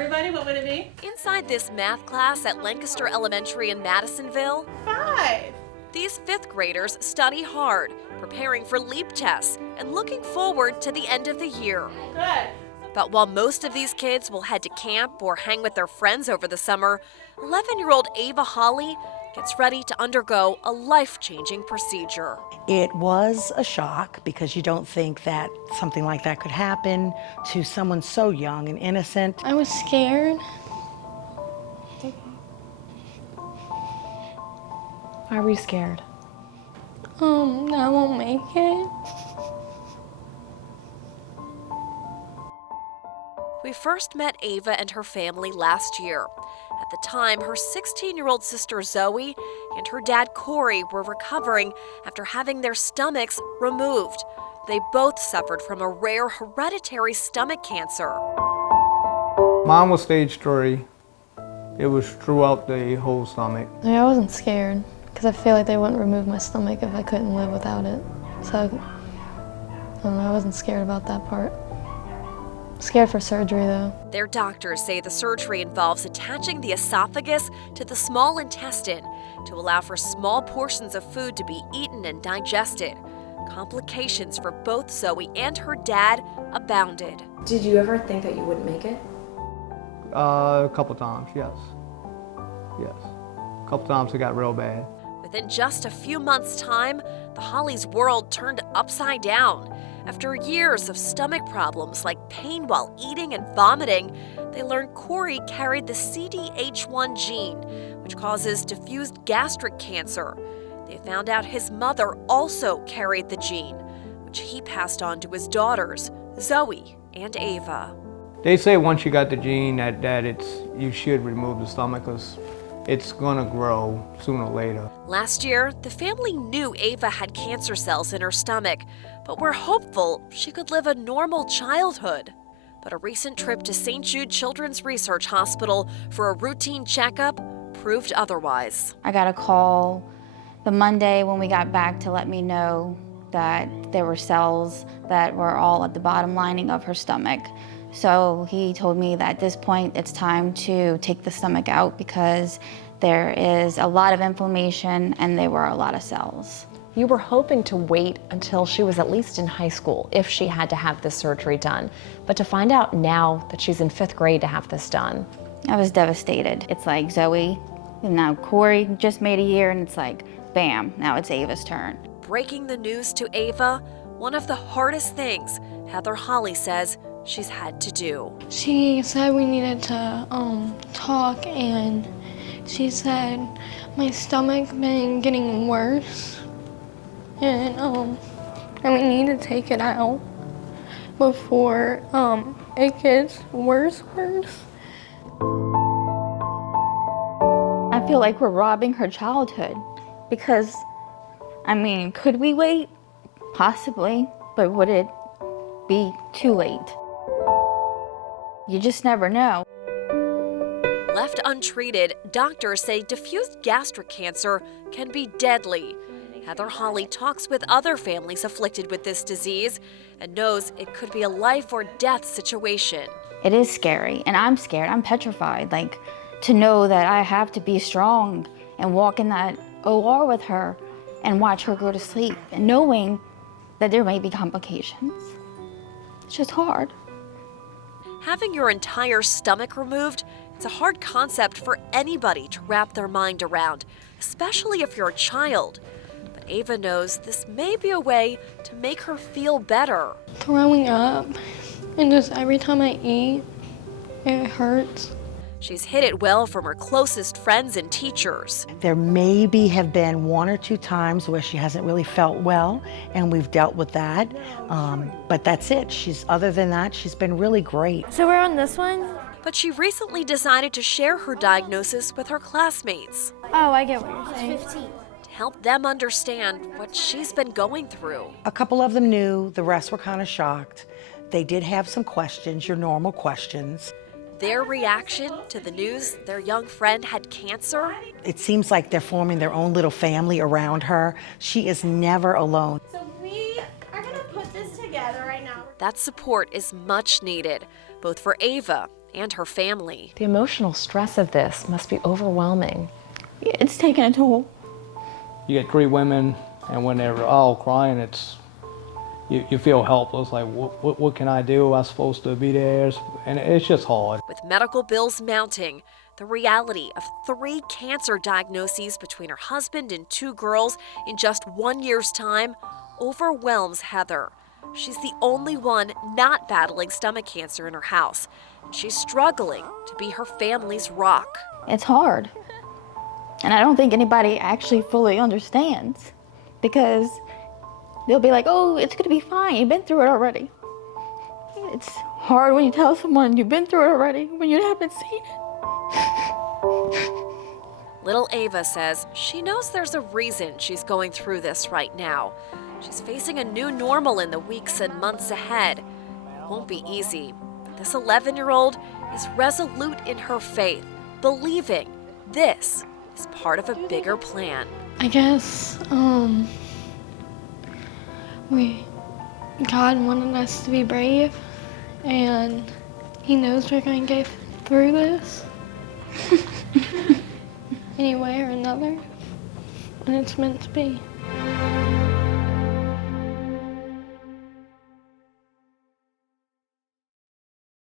everybody, what would it be? Inside this math class at Lancaster Elementary in Madisonville, 5. these 5th graders study hard, preparing for LEAP tests and looking forward to the end of the year. Good. But while most of these kids will head to camp or hang with their friends over the summer, 11-year-old Ava Holley gets ready to undergo a life-changing procedure. It was a shock because you don't think that something like that could happen to someone so young and innocent. I was scared. Why were you scared? That I won't make it. We first met Ava and her family last year. At the time, her 16-year-old sister Zoe and her dad Corey were recovering after having their stomachs removed. They both suffered from a rare hereditary stomach cancer. Mine was stage 3. It was throughout the whole stomach. I wasn't scared because I feel like they wouldn't remove my stomach if I couldn't live without it. So I don't know, I wasn't scared about that part. Scared for surgery though. Their doctors say the surgery involves attaching the esophagus to the small intestine to allow for small portions of food to be eaten and digested. Complications for both Zoe and her dad abounded. Did you ever think that you wouldn't make it? A couple times, yes. Yes. A couple times it got real bad. Within just a few months' time, the Holleys' world turned upside down. After years of stomach problems like pain while eating and vomiting, they learned Corey carried the CDH1 gene, which causes diffused gastric cancer. They found out his mother also carried the gene, which he passed on to his daughters, Zoe and Ava. They say once you got the gene that you should remove the stomach because it's gonna grow sooner or later. Last year, the family knew Ava had cancer cells in her stomach, but were hopeful she could live a normal childhood. But a recent trip to St. Jude Children's Research Hospital for a routine checkup proved otherwise. I got a call the Monday when we got back to let me know that there were cells that were all at the bottom lining of her stomach. So he told me that at this point it's time to take the stomach out because there is a lot of inflammation and there were a lot of cells. You were hoping to wait until she was at least in high school if she had to have this surgery done. But to find out now that she's in 5th grade to have this done. I was devastated. It's like Zoe, and now Corey just made a year and it's like, bam, now it's Ava's turn. Breaking the news to Ava, one of the hardest things Heather Holley says she's had to do. She said we needed to talk, and she said my stomach been getting worse. And we need to take it out before it gets worse. I feel like we're robbing her childhood because, I mean, could we wait? Possibly, but would it be too late? You just never know. Left untreated, doctors say diffused gastric cancer can be deadly. Heather Holley talks with other families afflicted with this disease and knows it could be a life or death situation. It is scary, and I'm scared. I'm petrified, like, to know that I have to be strong and walk in that OR with her and watch her go to sleep, and knowing that there may be complications. It's just hard. Having your entire stomach removed, it's a hard concept for anybody to wrap their mind around, especially if you're a child. But Ava knows this may be a way to make her feel better. Throwing up, and just every time I eat, it hurts. She's hid it well from her closest friends and teachers. There maybe have been 1 or 2 times where she hasn't really felt well, and we've dealt with that. But that's it. Other than that, she's been really great. So we're on this one? But she recently decided to share her diagnosis with her classmates. Oh, I get what you're saying. 15. To help them understand what she's been going through. A couple of them knew, the rest were kind of shocked. They did have some questions, your normal questions. Their reaction to the news their young friend had cancer? It seems like they're forming their own little family around her. She is never alone. So we are gonna put this together right now. That support is much needed, both for Ava and her family. The emotional stress of this must be overwhelming. Yeah, it's taking a toll. You get 3 women, and when they're all crying, you feel helpless. Like, what can I do? I'm supposed to be there, and it's just hard. With medical bills mounting, the reality of 3 cancer diagnoses between her husband and 2 girls in just 1 year's time overwhelms Heather. She's the only one not battling stomach cancer in her house. She's struggling to be her family's rock. It's hard. And I don't think anybody actually fully understands, because they'll be like, oh, it's gonna be fine, you've been through it already. It's hard when you tell someone you've been through it already when you haven't seen it. Little Ava says she knows there's a reason she's going through this right now. She's facing a new normal in the weeks and months ahead. It won't be easy, but this 11-year-old is resolute in her faith, believing this is part of a bigger plan. I guess, God wanted us to be brave, and He knows we're going to get through this any way or another, and it's meant to be.